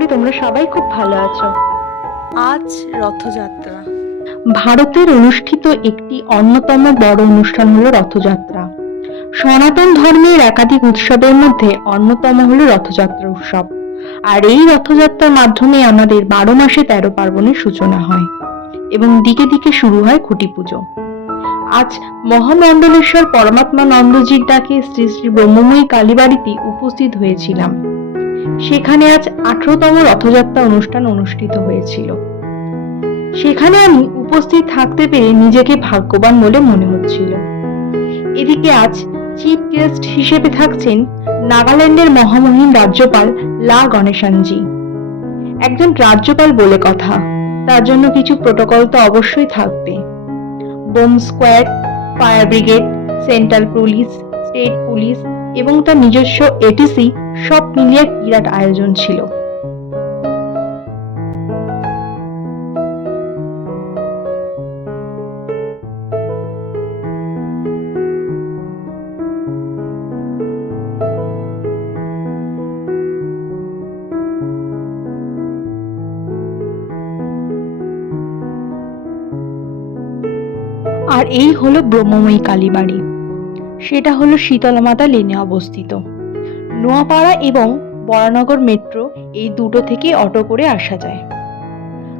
করি তোমরা সবাই খুব ভালো আছো। আজ রথযাত্রা। ভারতের অনুষ্ঠিত একটি অন্যতম বড় অনুষ্ঠান হলো রথযাত্রা। সনাতন ধর্মের একাধিক উৎসবের মধ্যে অন্যতম হলো রথযাত্রা উৎসব। আর এই রথযাত্রার মাধ্যমে আমাদের বারো মাসে তেরো পার্বণের সূচনা হয় এবং দিকে দিকে শুরু হয় খুঁটি পুজো। আজ মহামণ্ডলেশ্বর পরমাত্মা নন্দজির ডাকে শ্রী শ্রী ব্রহ্মময়ী কালীবাড়িতে উপস্থিত হয়েছিলাম। সেখানে আজ আঠারোতম রথযাত্রা অনুষ্ঠান অনুষ্ঠিত হয়েছিল। সেখানে আমি উপস্থিত থাকতে পেরে নিজেকে ভাগ্যবান বলে মনে হচ্ছিল। এদিকে আজ চিফ গেস্ট হিসেবে থাকছেন নাগাল্যান্ডের মহামহিম রাজ্যপাল লা গণেশানজি। একজন রাজ্যপাল বলে কথা, তার জন্য কিছু প্রোটোকল তো অবশ্যই থাকবে। Bomb squad, fire brigade, central police, state police এবং তার নিজস্ব এটিসি সব মিলিয়ে বিরাট আয়োজন ছিল। আর এই হলো ব্রহ্মময়ী কালীবাড়ি। সেটা হলো শীতলমাতা লেনে অবস্থিত। নোয়াপাড়া এবং বরানগর মেট্রো এই দুটো থেকে অটো করে আসা যায়।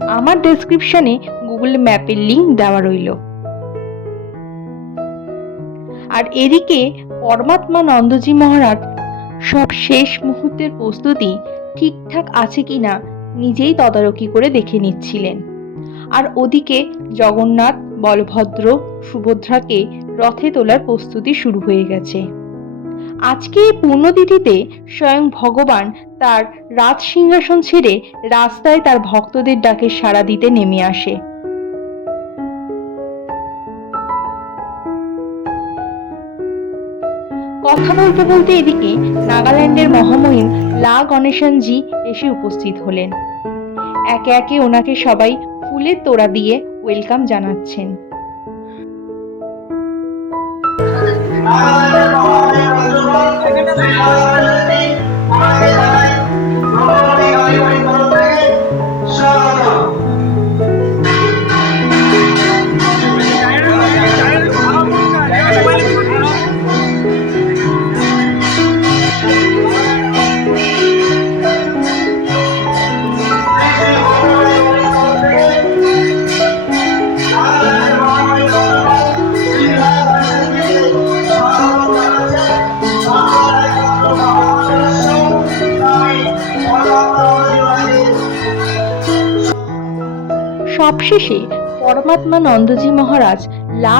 আমার ডেসক্রিপশনে গুগল ম্যাপের লিঙ্ক দেওয়া রইল। আর এদিকে পরমাত্মা নন্দজি মহারাজ সব শেষ মুহূর্তের প্রস্তুতি ঠিকঠাক আছে কিনা নিজেই তদারকি করে দেখে নিচ্ছিলেন। আর ওদিকে জগন্নাথ, বলভদ্র, সুভদ্রাকে রথে তোলার প্রস্তুতি শুরু হয়ে গেছে। আজকে এই পূর্ণতিথিতে স্বয়ং ভগবান তার রাজ সিংহাসন ছেড়ে রাস্তায় তার ভক্তদের ডাকে সাড়া দিতে নেমে আসে। কথা বলতে বলতে এদিকে নাগাল্যান্ডের মহামহিম লা গণেশনজি এসে উপস্থিত হলেন। একে একে ওনাকে সবাই ফুলের তোড়া দিয়ে ওয়েলকাম জানাচ্ছেন। সবশেষে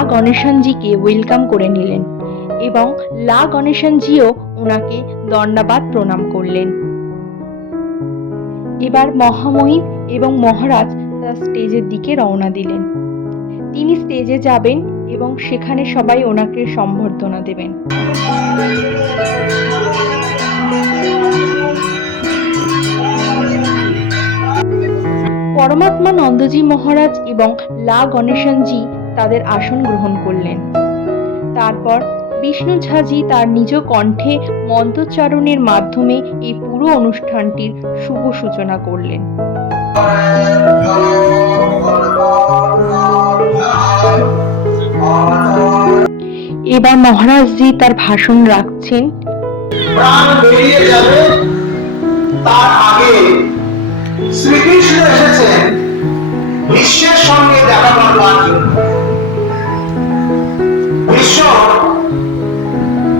গণেশনজিকে ওয়েলকাম করে নিলেন এবং লা গণেশনজিও ওনাকে দণ্ডাবাদ প্রণাম করলেন। এবার মহামহিম এবং মহারাজ তার স্টেজের দিকে রওনা দিলেন। তিনি স্টেজে যাবেন এবং সেখানে সবাই ওনাকে সম্বর্ধনা দেবেন। পরমাত্মা নন্দজি মহারাজ এবং লা গণেশনজি তাদের আসন গ্রহণ করলেন। তারপর বিষ্ণু ঝাজি তার নিজ কণ্ঠে মন্ত্রোচ্চারণের মাধ্যমে এই পুরো অনুষ্ঠানটির শুভ সূচনা করলেন। এবার মহারাজজি তার ভাষণ রাখছেন। প্রাণ বেরিয়ে যাবে, তার আগে শ্রীকৃষ্ণ এসেছেন। বিশ্বের সঙ্গে দেখা করবার জন্য। বিশ্ব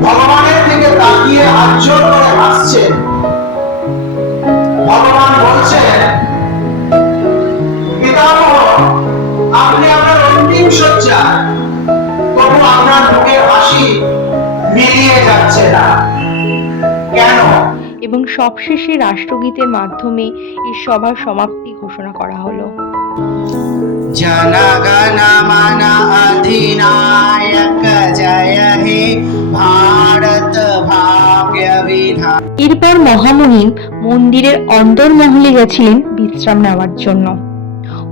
ভগবানের দিকে তাকিয়ে আজ্জল করে হাসছেন। ভগবান বলছেন, পিতামহ, আপনি আপনার অন্তিম সজ্জা তবু আপনার মুখের হাসি মিলিয়ে যাচ্ছে না। কেন? এবং সবশেষে রাষ্ট্রগীতের মাধ্যমে এই সভার সমাপ্তি ঘোষণা করা হলো। जनगण मन अधिनायक जय हे भारत भाग्य विधान এরপর মহামহিম মন্দিরের অন্দরমহলে গেছিলেন বিশ্রাম নেওয়ার জন্য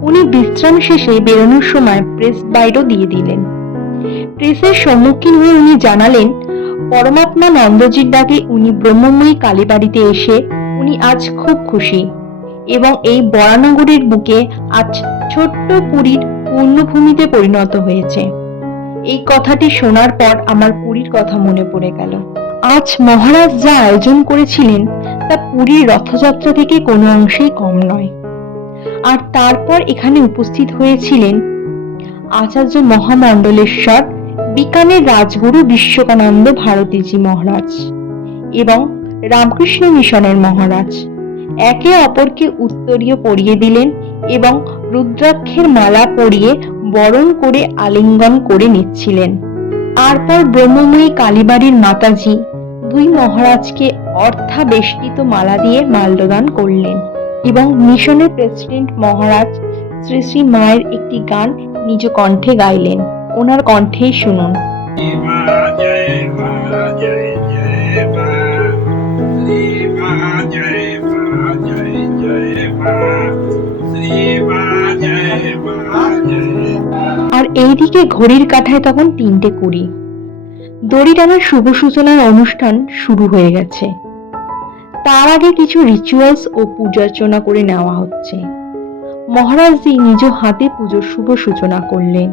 উনি বিশ্রাম শেষে বেরোনোর সময় প্রেস বাইরও দিয়ে দিলেন প্রেসের সম্মুখীন হয়ে উনি জানালেন পরমাত্মা নন্দজির ডাকে উনি ব্রহ্মময়ী কালীবাড়িতে এসে উনি আজ খুব খুশি এবং এই বরানগরীর বুকে আজ ছোট্ট পুরীর পূর্ণভূমিতে পরিণত হয়েছে। এই কথাটি শোনার পর আমার পুরীর কথা মনে পড়ে গেল। আজ মহারাজ যা আয়োজন করেছিলেন, তা পুরীর রথযাত্রা থেকে কোনো অংশেই কম নয়। আর তারপর এখানে উপস্থিত হয়েছিলেন আচার্য মহামণ্ডলেশ্বর, বিকানের রাজগুরু বিশ্বকানন্দ ভারতীজি মহারাজ এবং রামকৃষ্ণ মিশনের মহারাজ। একে অপরকে উত্তরীয় পরিয়ে দিলেন এবং রুদ্রাক্ষের মালা পরিয়ে বরণ করে আলিঙ্গন করে নিচ্ছিলেন। তারপর ব্রহ্মময়ী কালীবাড়ির মাতাজি দুই মহারাজকে অর্থাবেষ্টিত মালা দিয়ে মাল্যদান করলেন এবং মিশনের প্রেসিডেন্ট মহারাজ শ্রী শ্রী মায়ের একটি গান নিজ কণ্ঠে গাইলেন। ওনার কণ্ঠেই শুনুন। এইদিকে ঘড়ির কাঁঠায় তখন তিনটে কুড়ি। দড়ি টানার শুভ সূচনার অনুষ্ঠান শুরু হয়ে গেছে। তার আগে কিছু রিচুয়ালস ও পূজার্চনা করে নেওয়া হচ্ছে। মহারাজজি নিজ হাতে পুজোর শুভ সূচনা করলেন।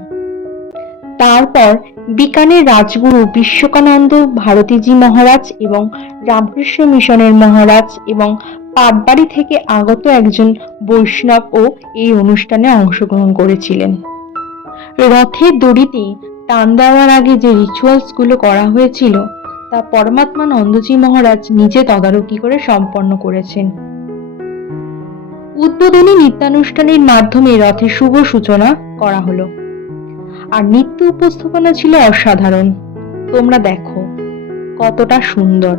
তারপর বিকানের রাজগুরু বিশ্বকানন্দ, ভারতীজি মহারাজ এবং রামকৃষ্ণ মিশনের মহারাজ এবং পাটবাড়ি থেকে আগত একজন বৈষ্ণব ও এই অনুষ্ঠানে অংশগ্রহণ করেছিলেন। রথের দড়িতে টান দেওয়ার আগে যে রিচুয়ালসগুলো করা হয়েছিল, তা পরমাত্মা নন্দজি মহারাজ নিজে তদারকি করে সম্পন্ন করেছেন। উদ্বোধনী নৃত্যানুষ্ঠানের মাধ্যমে রথের শুভ সূচনা করা হলো। আর নিত্য উপস্থাপনা ছিল অসাধারণ। তোমরা দেখো কতটা সুন্দর।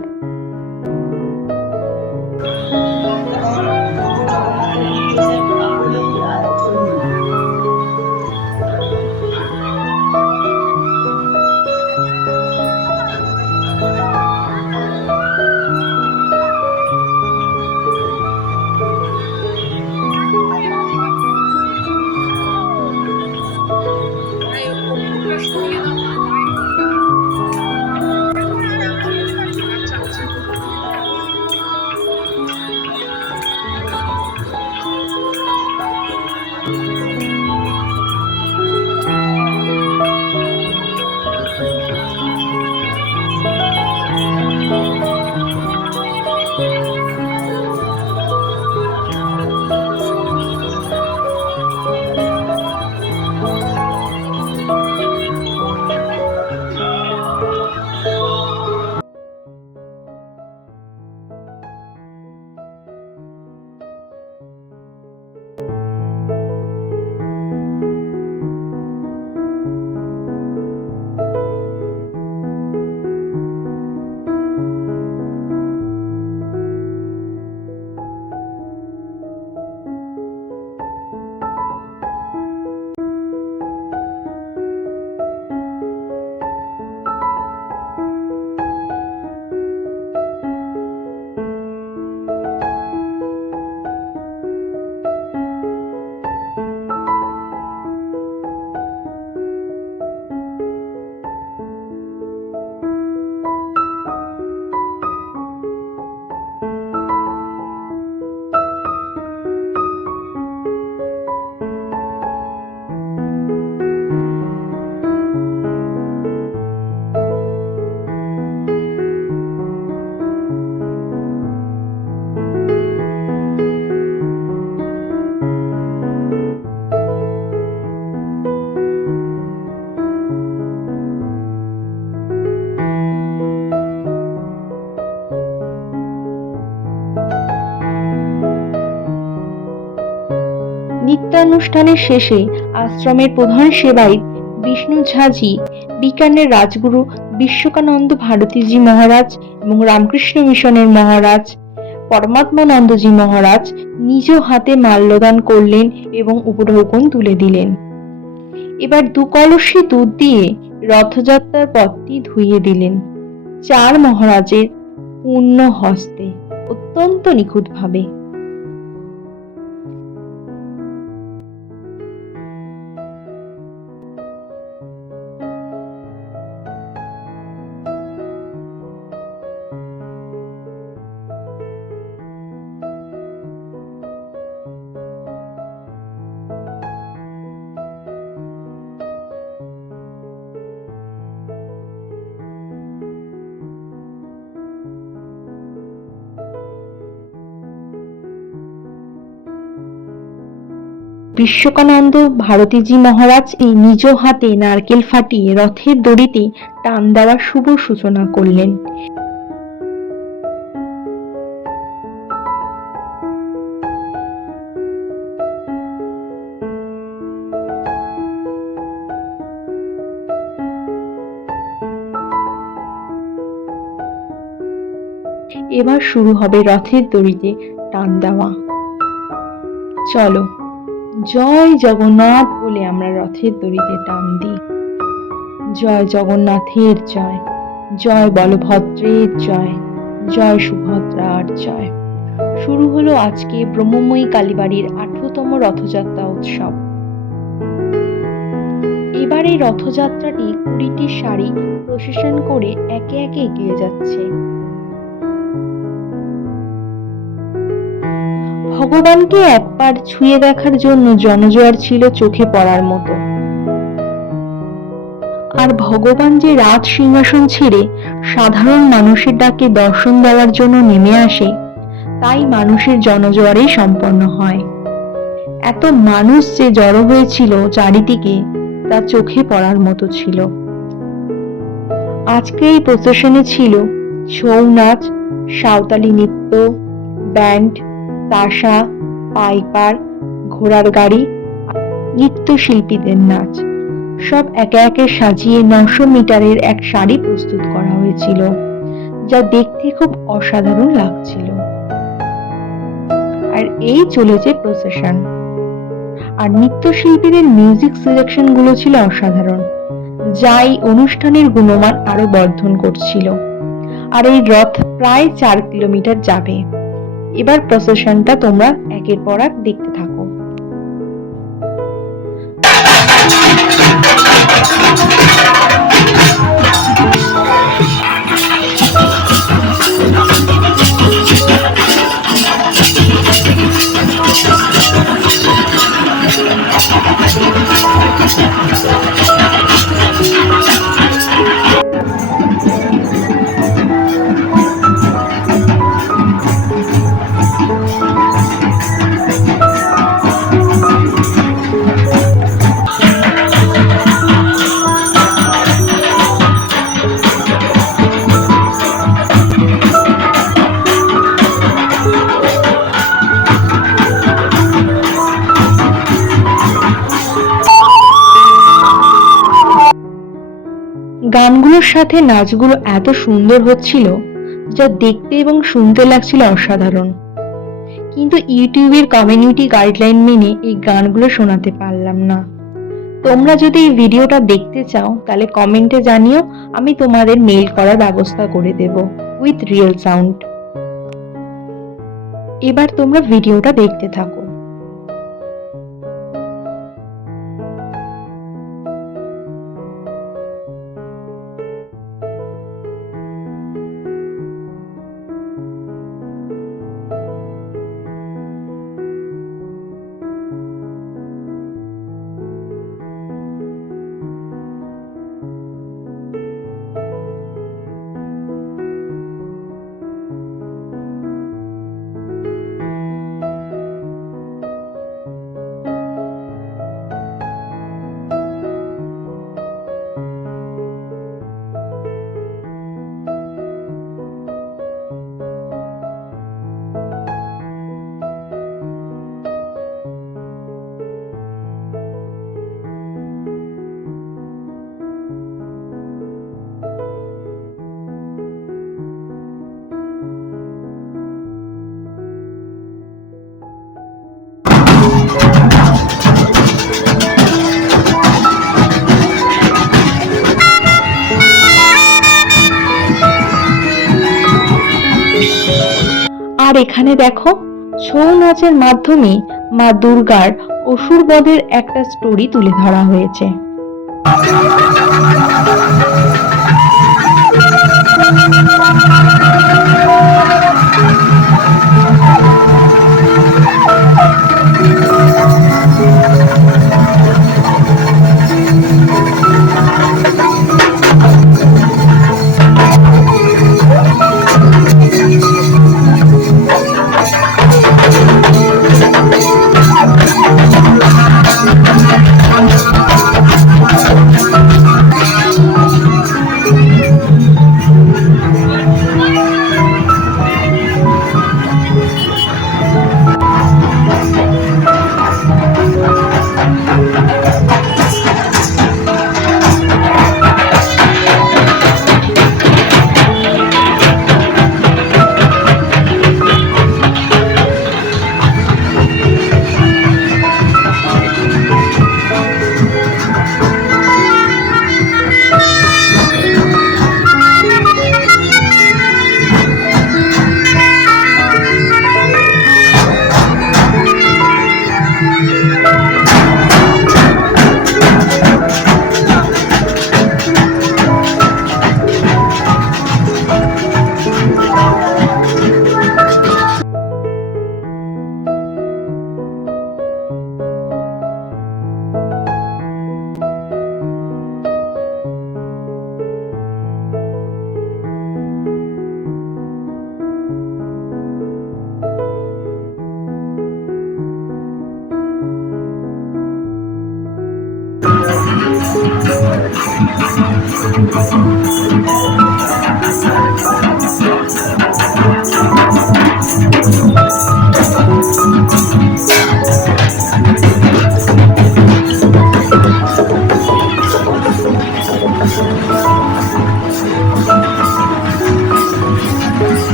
নৃত্যানুষ্ঠানের শেষে আশ্রমের প্রধান সেবায়িত বিষ্ণু ঝাজি বিকানের রাজগুরু বিশ্বকানন্দ ভারতীজি মহারাজ এবং রামকৃষ্ণ মিশনের মহারাজ, পরমাত্মানন্দজি মহারাজ নিজ হাতে মাল্যদান করলেন এবং উপঢৌকন তুলে দিলেন। এবার দু কলসি দুধ দিয়ে রথযাত্রার পথটি ধুইয়ে দিলেন চার মহারাজের পূর্ণ হস্তে, অত্যন্ত নিখুঁতভাবে। বিশ্বকানন্দ ভারতীজি মহারাজ এই নিজ হাতে নারকেল ফাটিয়ে রথের দড়িতে টান দেওয়ার শুভ সূচনা করলেন। এবার শুরু হবে রথের দড়িতে টান দেওয়া। চলো জয় জগন্নাথ বলে আমরা রথের দড়িতে টান দিই। জয় জগন্নাথের জয় জয় বলভদ্রের জয় জয় সুভদ্রার জয়। শুরু হলো আজকে ব্রহ্মময়ী কালীবাড়ির আঠারোতম রথযাত্রা উৎসব। এবার রথযাত্রাটি কুড়িটি শাড়ি প্রসেশন করে একে একে এগিয়ে যাচ্ছে। ভগবানকে একবার ছুঁয়ে দেখার জন্য জনজোয়ার ছিল চোখে পড়ার মতো। আর ভগবান যে রাজ সিংহাসন ছেড়ে সাধারণ মানুষের ডাকে দর্শন দেওয়ার জন্য নেমে আসে, তাই মানুষের জনজোয়ারেই সম্পন্ন হয়। এত মানুষ যে জড়ো হয়েছিল চারিদিকে, তা চোখে পড়ার মতো ছিল। আজকে এই প্রসেশনে ছিল ছৌ নাচ, সাঁওতালি নৃত্য ব্যান্ড তাসা পাইপার, ঘোড়ার গাড়ি, নৃত্যশিল্পীদের নাচ। সব একে একে সাজিয়ে নশো মিটারের এক শাড়ি প্রস্তুত করা হয়েছিল, যা দেখতে খুব অসাধারণ লাগছিল। আর এই চলেছে প্রসেশন। আর নৃত্যশিল্পীদের মিউজিক সিলেকশনগুলো ছিল অসাধারণ যা এই অনুষ্ঠানের গুণমান আরও বর্ধন করছিল। আর এই রথ প্রায় চার কিলোমিটার যাবে। এবার প্রসেশনটা তোমরা একের পর এক দেখতে থাকো। গানগুলোর সাথে নাচগুলো এত সুন্দর হচ্ছিল যা দেখতে এবং শুনতে লাগছিল অসাধারণ। কিন্তু ইউটিউবের কমিউনিটি গাইডলাইন মেনে এই গানগুলো শোনাতে পারলাম না। তোমরা যদি এই ভিডিওটা দেখতে চাও, তাহলে কমেন্টে জানিও, আমি তোমাদের মেইল করার ব্যবস্থা করে দেব উইথ রিয়েল সাউন্ড এবার তোমরা ভিডিওটা দেখতে থাকো। এখানে দেখো ছৌ নাচের মাধ্যমে মা দুর্গার অসুর বধের একটা স্টোরি তুলে ধরা হয়েছে।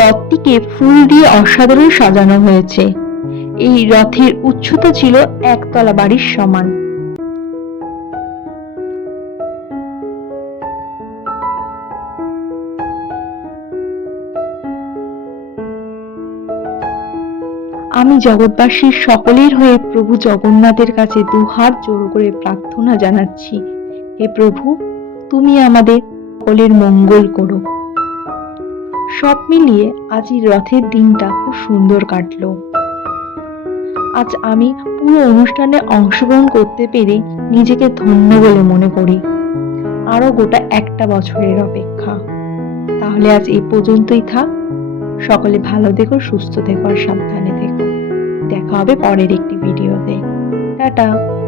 রথটিকে ফুল দিয়ে অসাধারণ সাজানো হয়েছে। এই রথের উচ্চতা ছিল একতলা বাড়ির সমান। আমি জগৎবাসীর সকলের হয়ে প্রভু জগন্নাথের কাছে দুহাত জোর করে প্রার্থনা জানাচ্ছি, হে প্রভু, তুমি আমাদের সকলের মঙ্গল করো। সব মিলিয়ে আজ এই রথের দিনটা খুব সুন্দর কাটলো। আজ আমি পুরো অনুষ্ঠানে অংশগ্রহণ করতে পেরে নিজেকে ধন্য বলে মনে করি। আরও গোটা একটা বছরের অপেক্ষা। তাহলে আজ এই পর্যন্তই থাক। সকলে ভালো দেখো সুস্থ থেকো আর সাবধানে থেকো। দেখা হবে পরের একটি ভিডিওতে। টাটা।